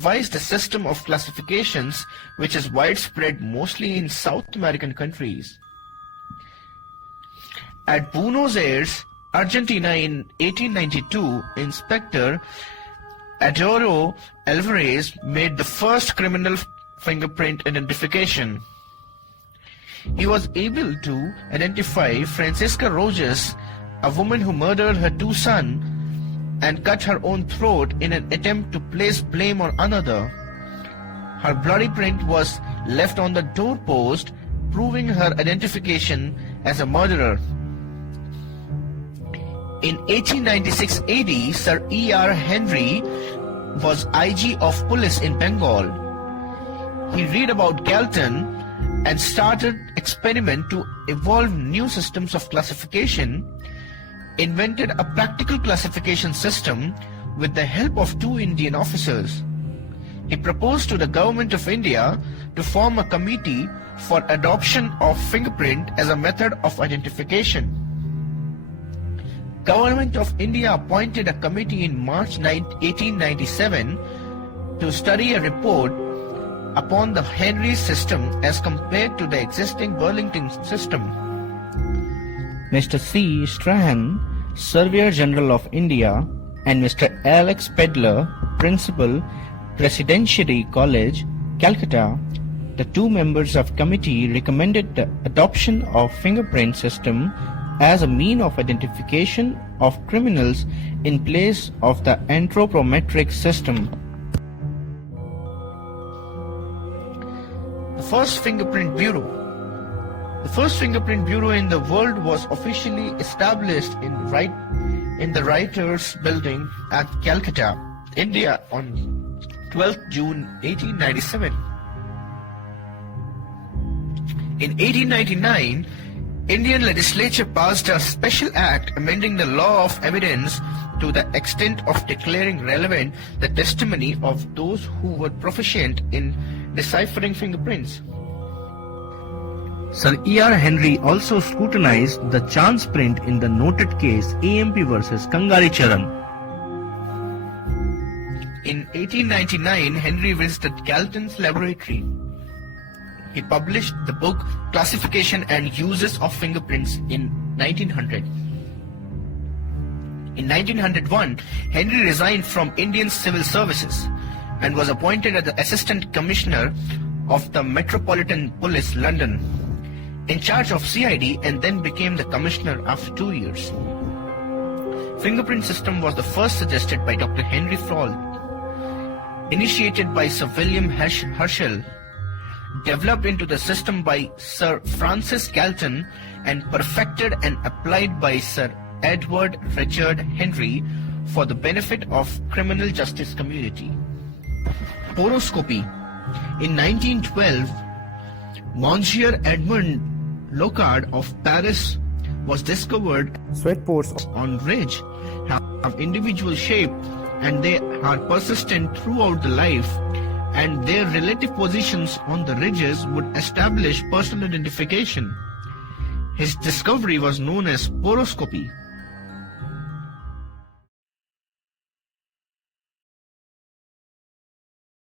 devised a system of classifications which is widespread mostly in South American countries. At Buenos Aires, Argentina in 1892, Inspector Adolfo Alvarez made the first criminal fingerprint identification. He was able to identify Francisca Rogers, a woman who murdered her two sons and cut her own throat in an attempt to place blame on another. Her bloody print was left on the doorpost, proving her identification as a murderer. In 1896 AD, Sir E.R.Henry was IG of police in Bengal. He read about Galton and started experiment to evolve new systems of classification, invented a practical classification system with the help of two Indian officers. He proposed to the government of India to form a committee for adoption of fingerprint as a method of identification. Government of India appointed a committee in March 1897 to study a report upon the Henry system as compared to the existing Burlington system. Mr. C. Strahan, Surveyor General of India, and Mr. Alex Pedler, Principal, Presidentiary College, Calcutta, the two members of committee recommended the adoption of fingerprint system as a mean of identification of criminals in place of the anthropometric system. The first fingerprint bureau. The first fingerprint bureau in the world was officially established in the Writers' Building at Calcutta, India on 12th June 1897. In 1899, Indian legislature passed a special act amending the law of evidence to the extent of declaring relevant the testimony of those who were proficient in deciphering fingerprints. Sir E.R.Henry also scrutinized the chance print in the noted case AMP versus Kangari Charan. In 1899, Henry visited Galton's laboratory. He published the book Classification and Uses of Fingerprints in 1900. In 1901, Henry resigned from Indian Civil Services and was appointed as the Assistant Commissioner of the Metropolitan Police, London, in charge of CID, and then became the Commissioner after 2 years. Fingerprint system was the first suggested by Dr. Henry Froll, initiated by Sir William Herschel, developed into the system by Sir Francis Galton, and perfected and applied by Sir Edward Richard Henry for the benefit of criminal justice community. Poroscopy. In 1912, Monsieur Edmond Locard of Paris was discovered Sweat pores on ridge have individual shape and they are persistent throughout the life, and their relative positions on the ridges would establish personal identification. His discovery was known as poroscopy.